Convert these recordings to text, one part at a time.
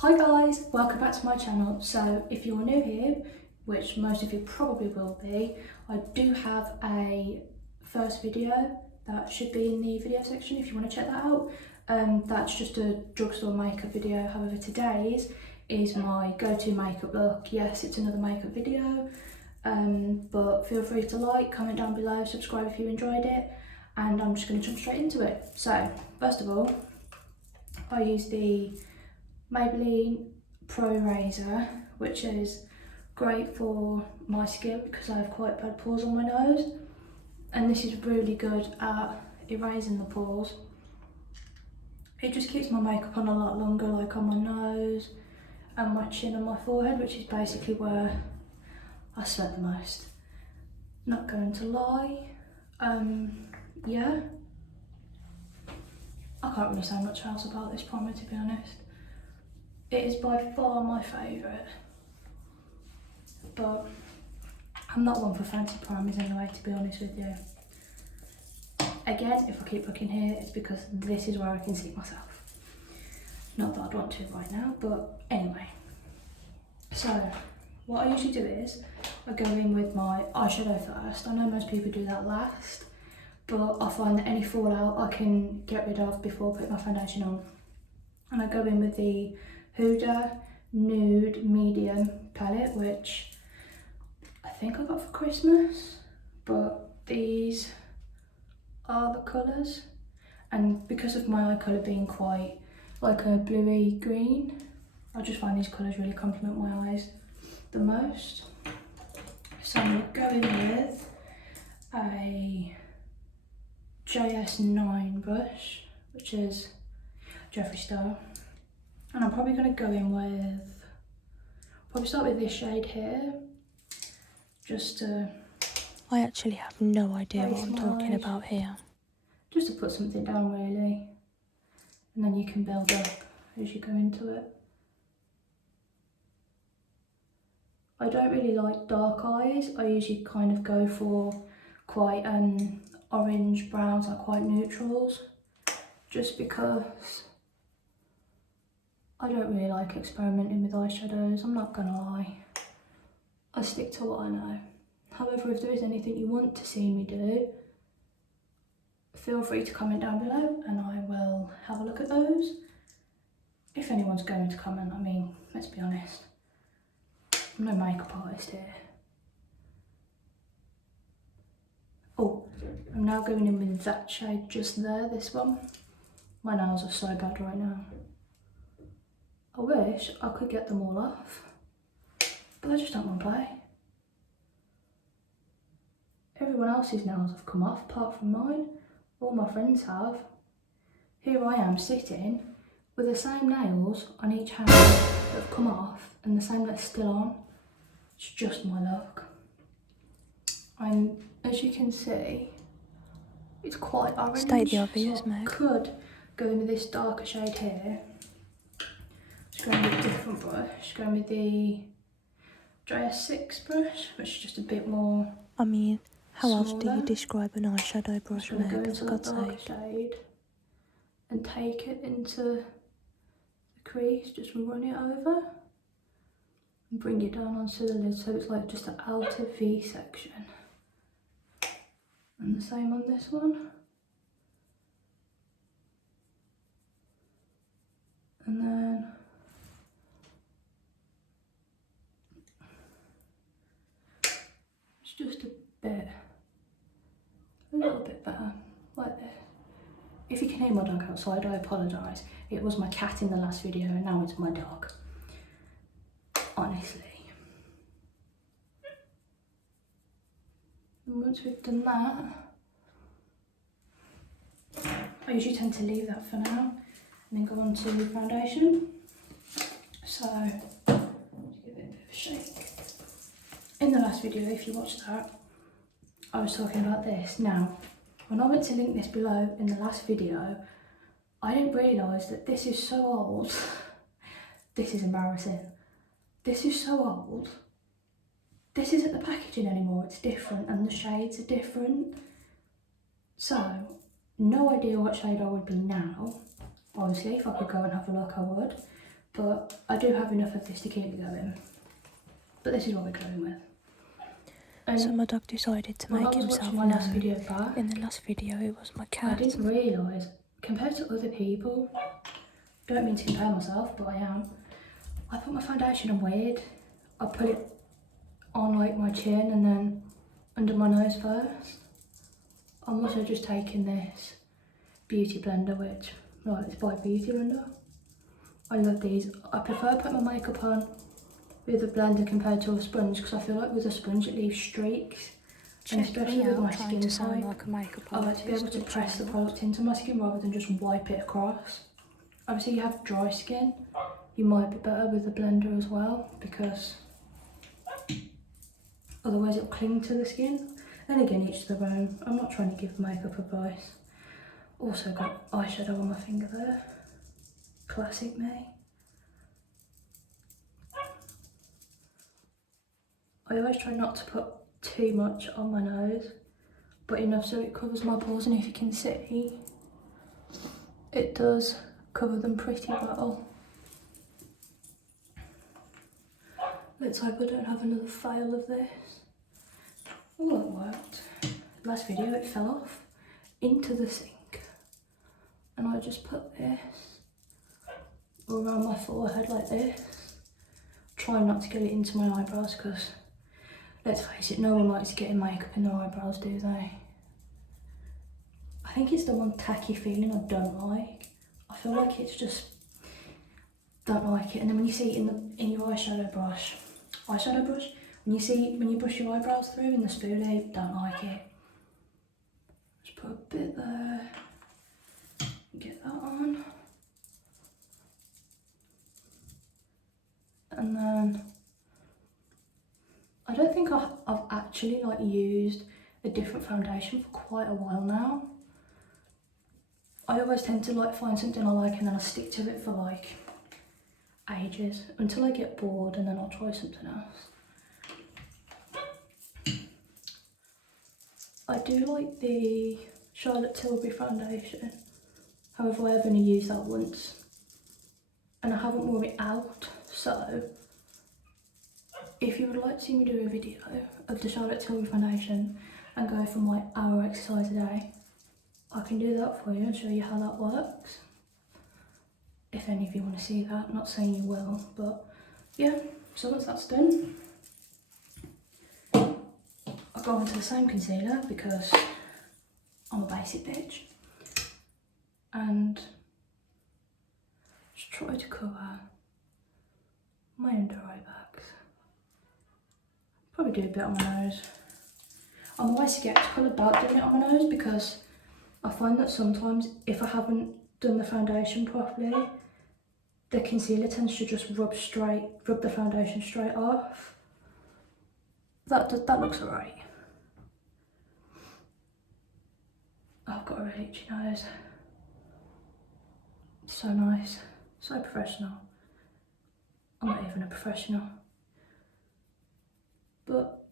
Hi guys, welcome back to my channel. So if you're new here, which most of you probably will be, I do have a first video that should be in the video section if you want to check that out. That's just a drugstore makeup video. However, today's is my go-to makeup look. Yes, it's another makeup video, but feel free to like, comment down below, subscribe if you enjoyed it, and I'm just going to jump straight into it. So first of all, I use the Maybelline Pro Razor, which is great for my skin because I have quite bad pores on my nose, and this is really good at erasing the pores. It just keeps my makeup on a lot longer, like on my nose and my chin and my forehead, which is basically where I sweat the most. Not going to lie, yeah, I can't really say much else about this primer, to be honest. It is by far my favourite, but I'm not one for fancy primers anyway, to be honest with you. Again, if I keep looking here, it's because this is where I can see myself. Not that I'd want to right now, but anyway. So, what I usually do is, I go in with my eyeshadow first. I know most people do that last, but I find that any fallout I can get rid of before putting my foundation on. And I go in with the Huda Nude Medium palette, which I think I got for Christmas, but these are the colours, and because of my eye colour being quite like a bluey green, I just find these colours really complement my eyes the most. So I'm going with a JS9 brush, which is Jeffree Star. And I'm probably going to go in with, probably start with this shade here, just to... I actually have no idea what I'm talking about here. Just to put something down really, and then you can build up as you go into it. I don't really like dark eyes. I usually kind of go for quite orange browns, like quite neutrals, just because I don't really like experimenting with eyeshadows, I'm not gonna lie. I stick to what I know. However, if there is anything you want to see me do, feel free to comment down below and I will have a look at those. If anyone's going to comment, I mean, let's be honest, I'm no makeup artist here. Oh, I'm now going in with that shade just there, this one. My nails are so bad right now. I wish I could get them all off, but I just don't want to play. Everyone else's nails have come off apart from mine. All my friends have. Here I am sitting with the same nails on each hand that have come off and the same that's still on. It's just my luck. And as you can see, it's quite orange. State the obvious, so I Meg. could go in with this darker shade here. Just going with a different brush, going with the JS6 brush, which is just a bit more I mean, how else do you smaller. describe an eyeshadow brush, I'm just Meg, going for to go God's into that darker sake? shade and take it into the crease, just run it over and bring it down onto the lid so it's like just an outer V section. And the same on this one. And then it's just a little bit better, like this. If you can hear my dog outside, I apologise. It was my cat in the last video and now it's my dog. Honestly. And once we've done that, I usually tend to leave that for now and then go on to the foundation. So, just give it a bit of a shake. In the last video, if you watched that, I was talking about this. Now, when I went to link this below in the last video, I didn't realise that this is so old. This is embarrassing. This is so old. This isn't the packaging anymore, it's different and the shades are different. So, no idea what shade I would be now. Obviously, if I could go and have a look, I would. but I do have enough of this to keep me going. But this is what we're going with. And so my dog decided to when I make was himself watching my last known. video back, In the last video, it was my I cat. didn't realise, compared to other people, don't mean to compare myself, but I am, I put my foundation on weird. I put it on like my chin and then under my nose first. I'm also just taking this beauty blender, which, right, it's by Beauty Blender. I love these. I prefer putting my makeup on with a blender compared to a sponge because I feel like with a sponge it leaves streaks. And especially with my skin type, like a makeup I like to be able to press the product into my skin rather than just wipe it across. Obviously you have dry skin, you might be better with a blender as well because otherwise it'll cling to the skin. Then again, each to their own. I'm not trying to give makeup advice. Also got eyeshadow on my finger there. Classic me. I always try not to put too much on my nose, but enough so it covers my pores, and if you can see, it does cover them pretty well. Let's hope I don't have another fail of this. Oh, it worked. Last video it fell off into the sink, and I just put this around my forehead like this. Try not to get it into my eyebrows because, let's face it, no one likes getting makeup in their eyebrows, do they? I think it's the one tacky feeling I don't like. I feel like it's just, don't like it. And then when you see it in your eyeshadow brush, when you brush your eyebrows through in the spoolie, don't like it. Just put a bit there, get that on. And then, I don't think I've actually like used a different foundation for quite a while now. I always tend to like find something I like and then I stick to it for like ages until I get bored, and then I'll try something else. I do like the Charlotte Tilbury foundation, however I've only used that once and I haven't worn it out, so if you would like to see me do a video of the Charlotte Tilbury foundation and go for my hour exercise a day, I can do that for you and show you how that works. If any of you want to see that, I'm not saying you will, but yeah, so once that's done, I'll go on to the same concealer because I'm a basic bitch, and just try to cover my under eye bags. Probably do a bit on my nose. I'm always sceptical about doing it on my nose because I find that sometimes if I haven't done the foundation properly, the concealer tends to just rub the foundation straight off. That looks alright. I've got a really itchy nose. So nice, so professional. I'm not even a professional. But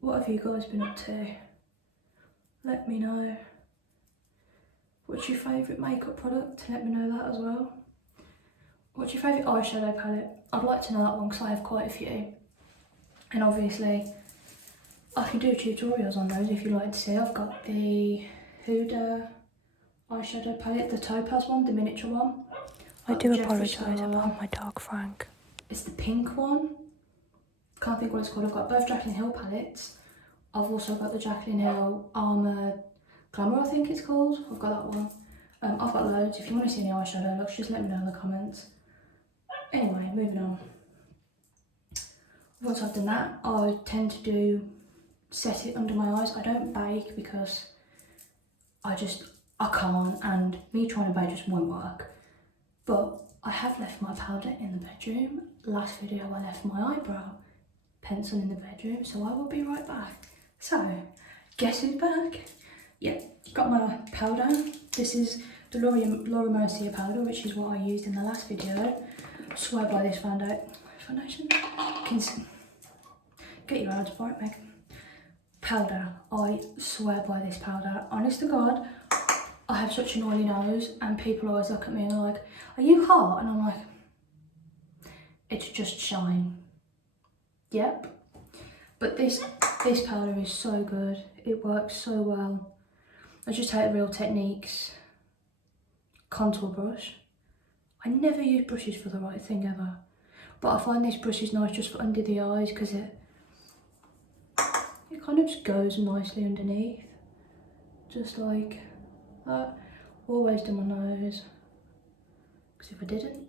what have you guys been up to? Let me know. What's your favourite makeup product? Let me know that as well. What's your favourite eyeshadow palette? I'd like to know that one because I have quite a few. And obviously, I can do tutorials on those if you'd like to see. I've got the Huda eyeshadow palette, the topaz one, the miniature one. I do apologise about my dog Frank. It's the pink one. Can't think what it's called. I've got both Jaclyn Hill palettes. I've also got the Jaclyn Hill Armour Glamour, I think it's called. I've got that one. I've got loads. If you want to see any eyeshadow looks, just let me know in the comments. Anyway, moving on. Once I've done that, I tend to set it under my eyes. I don't bake because I can't, and me trying to bake just won't work. But I have left my powder in the bedroom. Last video I left my eyebrow pencil in the bedroom, so I will be right back. So, guess who's back? Yeah, got my powder. This is the Laura Mercier powder, which is what I used in the last video. Swear by this foundation. Get your hands for it, Meg. Powder. I swear by this powder. Honest to God, I have such an oily nose, and people always look at me and they're like, "Are you hot?" And I'm like, it's just shine. Yep. But this powder is so good. It works so well. I just take Real Techniques contour brush. I never use brushes for the right thing ever. But I find this brush is nice just for under the eyes because it kind of just goes nicely underneath. Just like that. Always do my nose. Because if I didn't,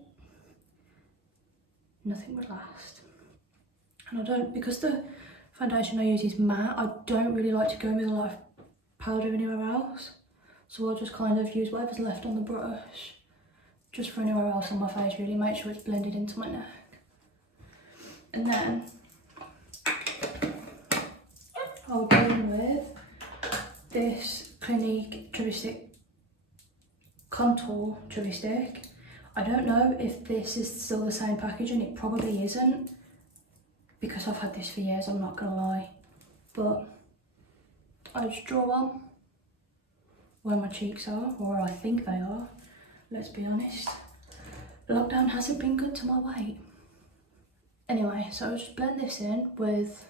nothing would last. And I don't, because the foundation I use is matte, I don't really like to go in with a lot of powder anywhere else. So I'll just kind of use whatever's left on the brush just for anywhere else on my face, really make sure it's blended into my neck. And then I'll go in with this Clinique Chubby Stick Contour Chubby Stick. I don't know if this is still the same packaging, it probably isn't, because I've had this for years, I'm not gonna lie. But I just draw on where my cheeks are, or I think they are, let's be honest. Lockdown hasn't been good to my weight. Anyway, so I'll just blend this in with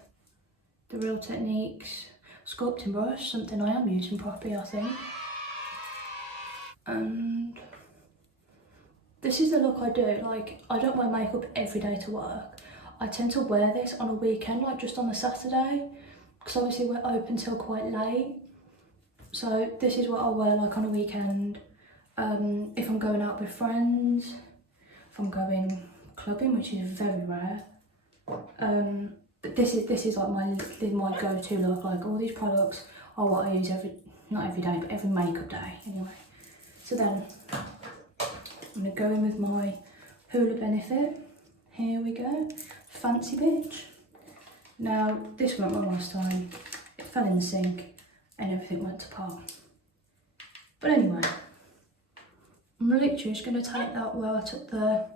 the Real Techniques sculpting brush, something I am using properly, I think. And this is the look I do. Like, I don't wear makeup every day to work. I tend to wear this on a weekend, like just on a Saturday, because obviously we're open till quite late. So this is what I'll wear like on a weekend. If I'm going out with friends, if I'm going clubbing, which is very rare. But this is like my go-to look. Like, all these products are what I use not every day, but every makeup day anyway. So then I'm gonna go in with my Huda Benefit. Here we go, Fancy Bitch. Now this went wrong last time. It fell in the sink and everything went to pot. But anyway, I'm literally just gonna take that where I took the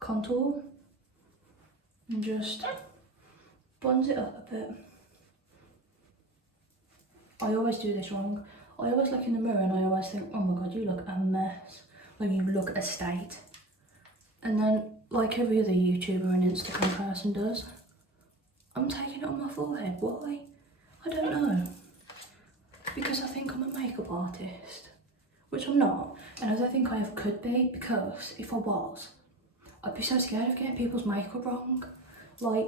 contour and just buns it up a bit. I always do this wrong. I always look in the mirror and I always think, oh my god, you look a mess. Like, you look a state. And then, like every other YouTuber and Instagram person does, I'm taking it on my forehead. Why? I don't know. Because I think I'm a makeup artist, which I'm not. And I don't think I ever could be, because if I was, I'd be so scared of getting people's makeup wrong. Like,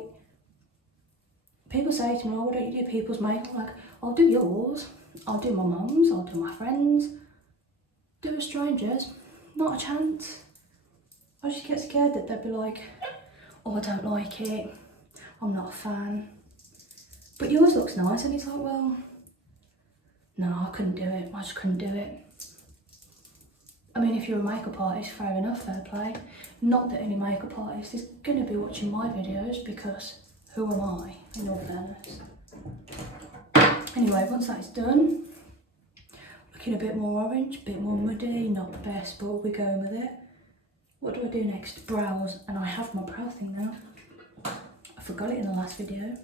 people say to me, oh, why don't you do people's makeup? Like, I'll do yours, I'll do my mum's, I'll do my friends. Do a stranger's, not a chance. I just get scared that they'd be like, oh, I don't like it, I'm not a fan. But yours looks nice, and it's like, well, no, I couldn't do it, I just couldn't do it. I mean, if you're a makeup artist, fair enough, fair play. Not that any makeup artist is going to be watching my videos, because who am I, in all fairness. Anyway, once that's done, looking a bit more orange, a bit more muddy, not the best, but we're going with it. What do I do next? Brows, and I have my brow thing now. I forgot it in the last video.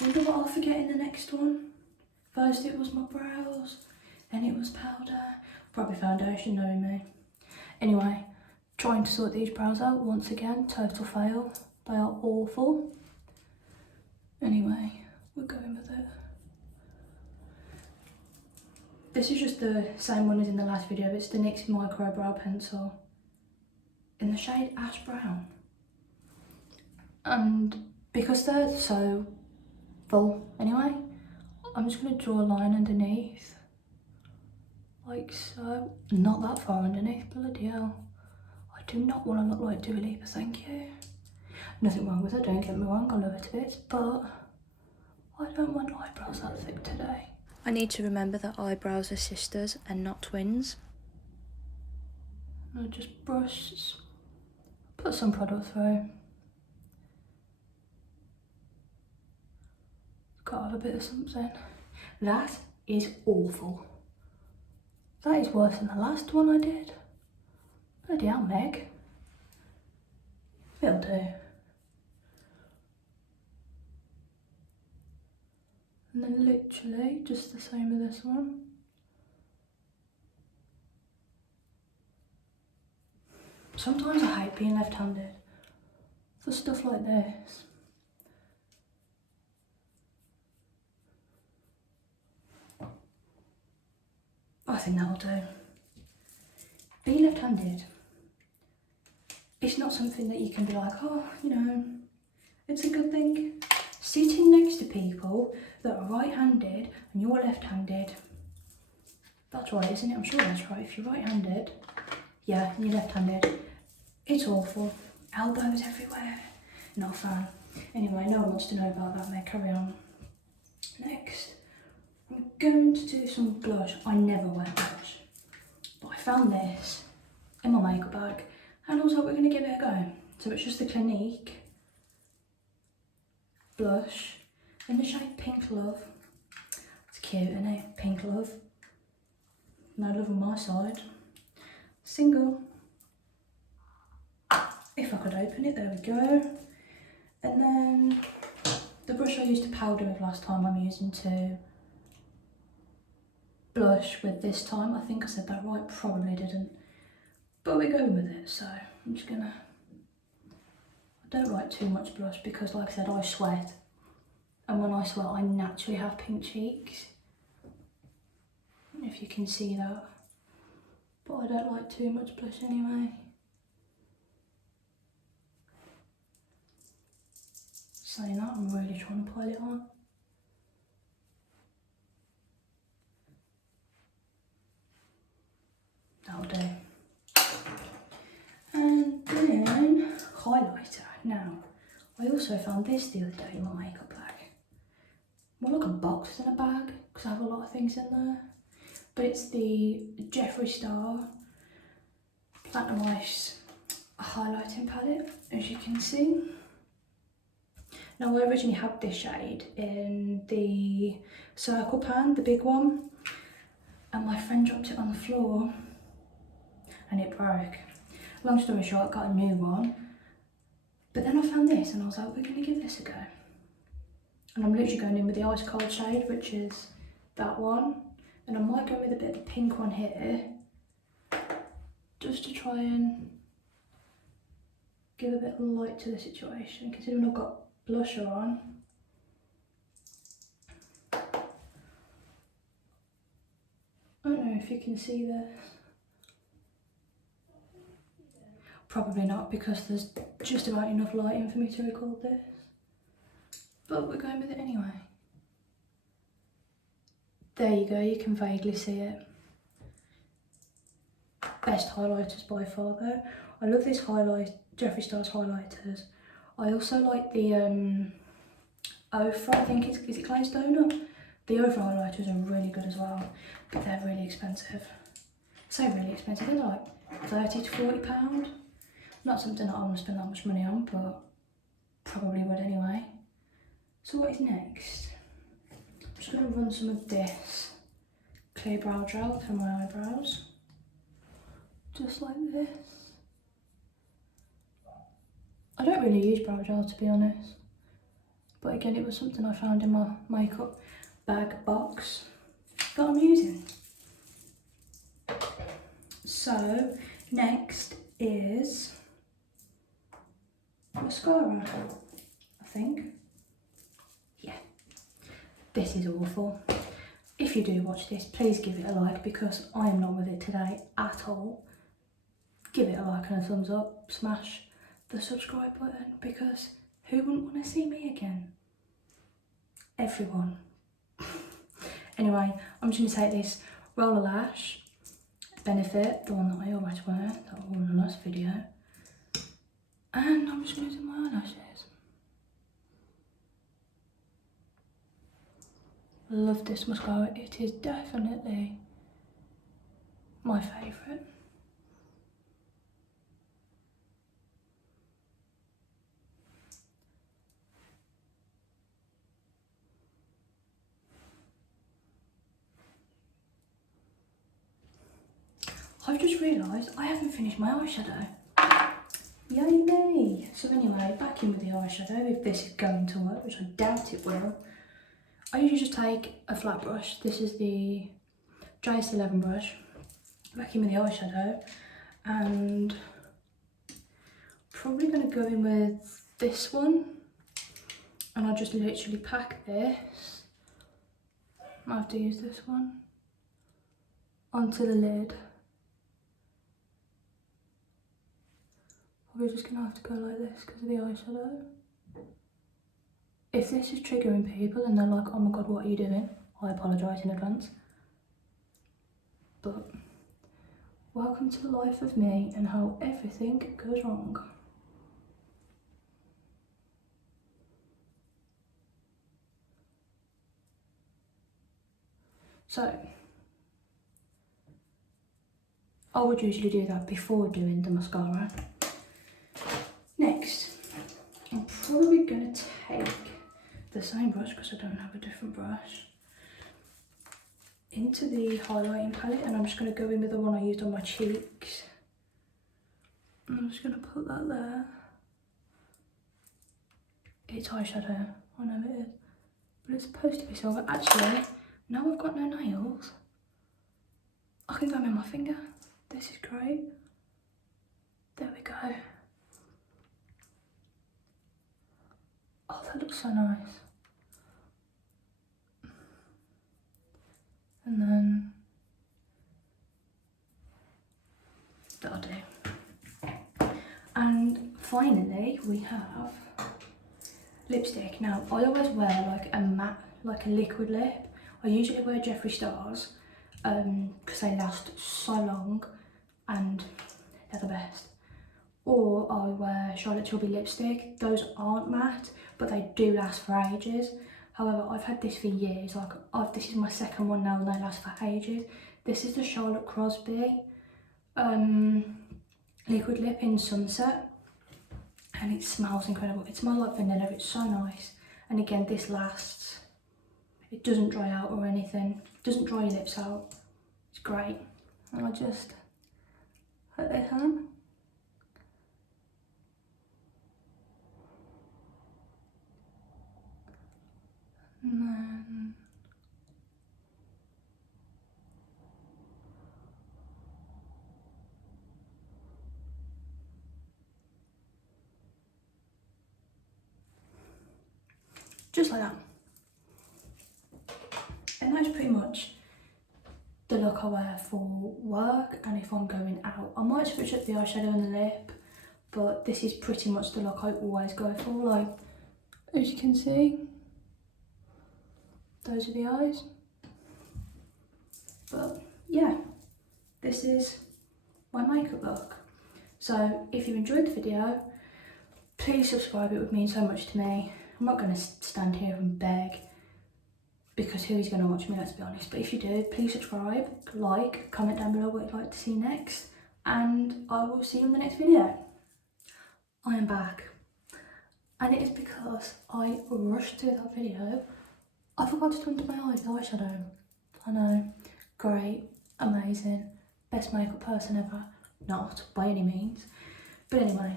Wonder what I'll forget in the next one. First it was my brows, then it was powder, probably foundation, knowing me. Anyway, trying to sort these brows out once again, total fail. They are awful. Anyway, we're going with it. This is just the same one as in the last video, but it's the NYX Micro Brow Pencil in the shade Ash Brown. And because they're so full anyway, I'm just going to draw a line underneath, like so. Not that far underneath, bloody hell. I do not want to look like Dua Lipa, thank you. Nothing wrong with her, don't get me wrong, I love her to bits, but I don't want eyebrows that thick today. I need to remember that eyebrows are sisters and not twins. I'll just brush, put some product through. Gotta have a bit of something. That is awful. That is worse than the last one I did. Bloody hell, Meg. It'll do. And then literally just the same as this one. Sometimes I hate being left-handed for stuff like this. I think that'll do. Being left-handed, it's not something that you can be like, oh, you know, it's a good thing. Sitting next to people that are right-handed and you're left-handed, that's right, isn't it? I'm sure that's right. If you're right-handed, yeah, and you're left-handed, it's awful. Elbows everywhere. Not a fan. Anyway, no one wants to know about that, mate. Carry on. Next, I'm going to do some blush. I never wear blush, but I found this in my makeup bag and I was like, we're going to give it a go. So it's just the Clinique blush in the shade Pink Love. It's cute, isn't it? Pink Love. No love on my side. Single. If I could open it, there we go. And then the brush I used to powder with last time, I'm using to blush with this time. I think I said that right, probably didn't. But we're going with it, so I'm just gonna... I don't like too much blush because, like I said, I sweat. And when I sweat, I naturally have pink cheeks. I don't know if you can see that. But I don't like too much blush anyway. Saying that, I'm really trying to pile it on. That'll do. And then highlighter. Now, I also found this the other day in my makeup bag. More like a box than a bag, because I have a lot of things in there. But it's the Jeffree Star Platinum Ice highlighting palette, as you can see. Now, I originally had this shade in the circle pan, the big one, and my friend dropped it on the floor and it broke. Long story short, I got a new one, but then I found this and I was like, we're gonna give this a go. And I'm literally going in with the ice cold shade, which is that one, and I might go with a bit of a pink one here, just to try and give a bit of light to the situation, considering I've got blusher on. I don't know if you can see this. Probably not, because there's just about enough lighting for me to record this. But we're going with it anyway. There you go, you can vaguely see it. Best highlighters by far though. I love this Jeffree Star's highlighters. I also like the Ofra, I think is it Glazed Donut? The Ofra highlighters are really good as well, but they're really expensive. I say really expensive, they're like £30 to £40. Not something that I want to spend that much money on, but probably would anyway. So what is next? I'm just going to run some of this clear brow gel through my eyebrows. Just like this. I don't really use brow gel, to be honest. But again, it was something I found in my makeup bag box that I'm using. So, next is mascara, I think. Yeah, this is awful. If you do watch this, please give it a like, because I am not with it today at all. Give it a like and a thumbs up, smash the subscribe button, because who wouldn't want to see me again? Everyone. Anyway, I'm just going to take this roller lash Benefit, the one that I always wear, that I wore in the last video, and I'm just going to do my eyelashes. Love this mascara, it is definitely my favourite. I've just realised I haven't finished my eyeshadow. Yay me! So anyway, back in with the eyeshadow, if this is going to work, which I doubt it will. I usually just take a flat brush. This is the JS11 brush. Back in with the eyeshadow, and probably going to go in with this one, and I'll just literally pack this. I have to use this one onto the lid. Probably just going to have to go like this because of the eyeshadow. If this is triggering people and they're like, oh my god, what are you doing? I apologise in advance. But welcome to the life of me and how everything goes wrong. So, I would usually do that before doing the mascara. Next, I'm probably going to take the same brush, because I don't have a different brush, into the highlighting palette, and I'm just going to go in with the one I used on my cheeks. And I'm just going to put that there. It's eyeshadow, I know it is, but it's supposed to be silver. Actually, now I've got no nails, I can go in my finger. This is great. There we go. Oh, that looks so nice. And then that'll do. And finally, we have lipstick. Now, I always wear like a matte, like a liquid lip. I usually wear Jeffree Stars because they last so long and they're the best. Or I wear Charlotte Tilbury lipstick. Those aren't matte, but they do last for ages. However, I've had this for years. Like, this is my second one now, and they last for ages. This is the Charlotte Crosby liquid lip in Sunset, and it smells incredible. It smells like vanilla. It's so nice. And again, this lasts. It doesn't dry out or anything. It doesn't dry your lips out. It's great. And I'll just put this on. And then just like that. And that's pretty much the look I wear for work and if I'm going out. I might switch up the eyeshadow and the lip, but this is pretty much the look I always go for. Like, as you can see, those are the eyes. But yeah, this is my makeup look. So if you enjoyed the video, please subscribe. It would mean so much to me. I'm not going to stand here and beg, because who is going to watch me, let's be honest. But if you do, please subscribe, like, comment down below what you'd like to see next, and I will see you in the next video. I am back, and it is because I rushed through that video. I forgot to do under my eyes the eyeshadow. I know, great, amazing, best makeup person ever. Not by any means, but anyway,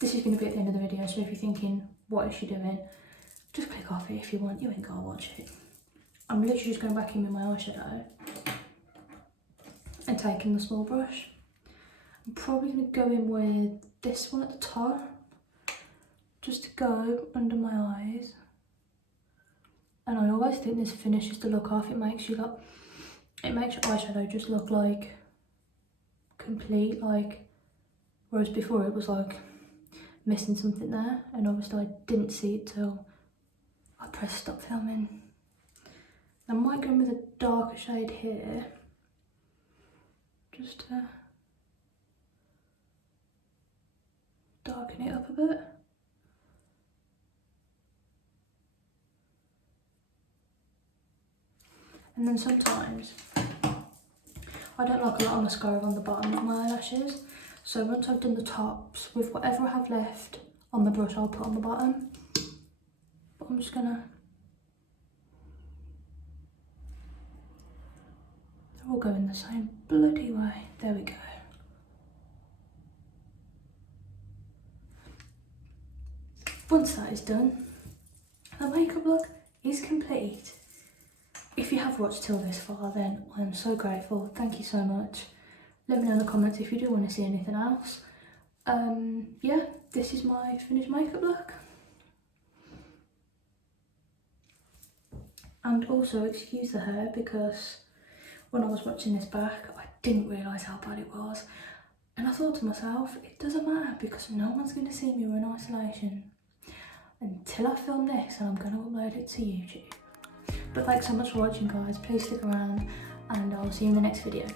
this is going to be at the end of the video, so if you're thinking, what is she doing, just click off it if you want. You ain't gotta watch it. I'm literally just going back in with my eyeshadow and taking the small brush. I'm probably going to go in with this one at the top, just to go under my eyes. And I always think this finishes the look off. It makes your eyeshadow just look like complete, like, whereas before it was like missing something there, and obviously I didn't see it till I pressed stop filming. I might go in with a darker shade here, just to darken it up a bit. And then sometimes I don't like a lot of mascara on the bottom of my eyelashes, so once I've done the tops, with whatever I have left on the brush, I'll put on the bottom. But I'm just gonna, they're all going the same bloody way. There we go. Once that is done, the makeup look is complete. If you have watched till this far, then I am so grateful. Thank you so much. Let me know in the comments if you do want to see anything else. yeah, this is my finished makeup look. And also, excuse the hair, because when I was watching this back, I didn't realise how bad it was. And I thought to myself, it doesn't matter because no one's going to see me. We're in isolation until I film this, and I'm going to upload it to YouTube. But thanks so much for watching, guys. Please stick around and I'll see you in the next video.